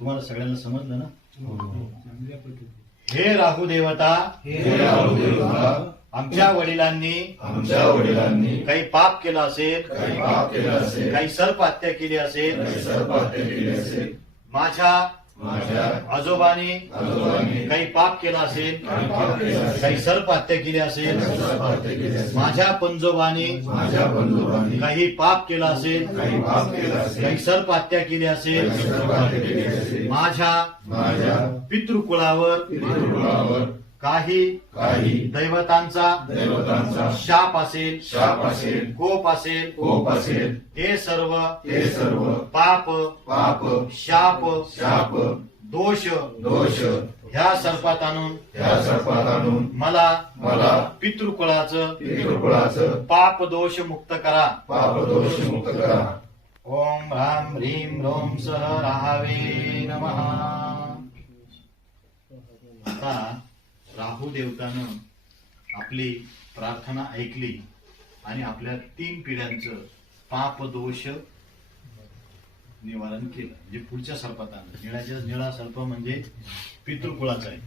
तुम्हाला सगळ्यांना समजलं ना? हे राहू देवता, आमच्या वडिलांनी काही पाप केलं असेल, काही सर्प हत्या केली असेल, माझ्या आजोबांनी काही पाप केलं असेल, काही सर्प हत्या केली असेल, माझ्या पंजोबाने काही पाप केलं असेल, काही सर्प हत्या केली असेल, माझ्या पितृकुळावर काही दैवतांचा शाप असेल, कोप असेल, हे सर्व पाप शाप दोष ह्या सर्पात आणून मला पितृकुळाचं पाप दोष मुक्त करा. ओम ह्रां ह्रीं ह्रों सः राहावे नमः. आता राहू देवतानं आपली प्रार्थना ऐकली आणि आपल्या 3 पिढ्यांचं पाप दोष निवारण केलं. म्हणजे पुढच्या सर्पात आणलं. निळा सर्प म्हणजे पितृकुळाचा आहे.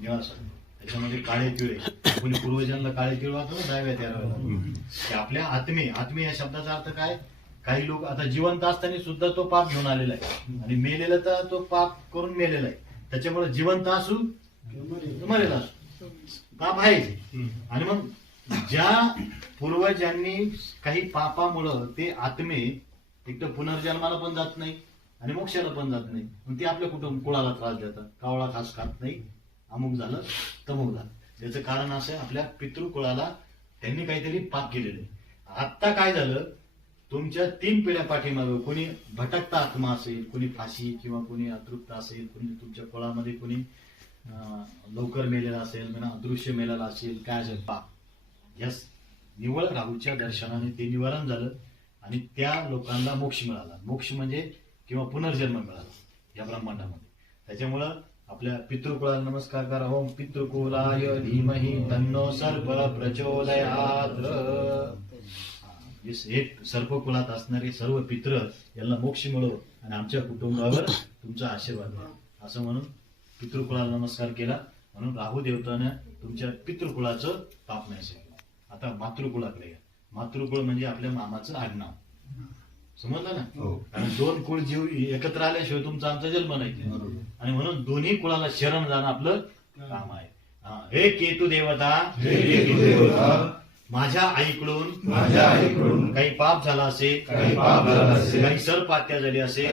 निळा सर्प त्याच्यामध्ये काळे तिळे, कोणी पूर्वजांना काळे तिळ वाचलं डाव्या त्या आपल्या आत्मे या शब्दाचा अर्थ काय? काही लोक आता जिवंत असताना सुद्धा तो पाप घेऊन आलेला आहे आणि मेलेला तर तो पाप करून मेलेला आहे. त्याच्यामुळे जिवंत असू मरेला असू पाप आहे. आणि मग ज्या पूर्वजांनी काही पापामुळं ते आत्मे एक तर पुनर्जन्माला पण जात नाही आणि मोक्षाला पण जात नाही, मग ते आपल्या कुळाला त्रास देतात. कावळा खास खात नाही, अमुक झालं तमुक झालं. त्याचं कारण असं आपल्या पितृकुळाला त्यांनी काहीतरी पाप केलेलं आहे. आत्ता काय झालं, तुमच्या 3 पिढ्या पाठीमागं कोणी भटकता आत्मा असेल, कोणी फाशी किंवा कोणी अतृप्त असेल, कोणी तुमच्या कुळामध्ये कोणी लवकर मेलेला असेल, अदृश्य मेलेला असेल, काय असेल पाप, यस निवळ राहूच्या दर्शनाने ते निवारण झालं आणि त्या लोकांना मोक्ष मिळाला. मोक्ष म्हणजे किंवा पुनर्जन्म मिळाला या ब्रह्मांडामध्ये. त्याच्यामुळं आपल्या पितृकुळाला नमस्कार करा. ओम पितृकुलाय धीमहि तन्नो सर्प प्रचोदयात्. हे सर्पकुलात असणारे सर्व पितृ यांना मोक्ष मिळो आणि आमच्या कुटुंबावर तुमचा आशीर्वाद द्या असं म्हणून पितृकुळाला नमस्कार केला. म्हणून राहू देवतानं तुमच्या पितृकुळाचं पाप नाही केलं. आता मातृकुळाकडे या. मातृकुळ म्हणजे आपल्या मामाचं आडनाव. समजलं ना? कारण 2 कुळ जीव एकत्र आल्याशिवाय तुमचा आमचा जन्म नाही. आणि म्हणून दोन्ही कुळाला शरण जाणं आपलं काम आहे. हे केतू देवता, माझ्या आईकडून काही पाप झाला असेल, काही सर्प हत्या झाली असेल,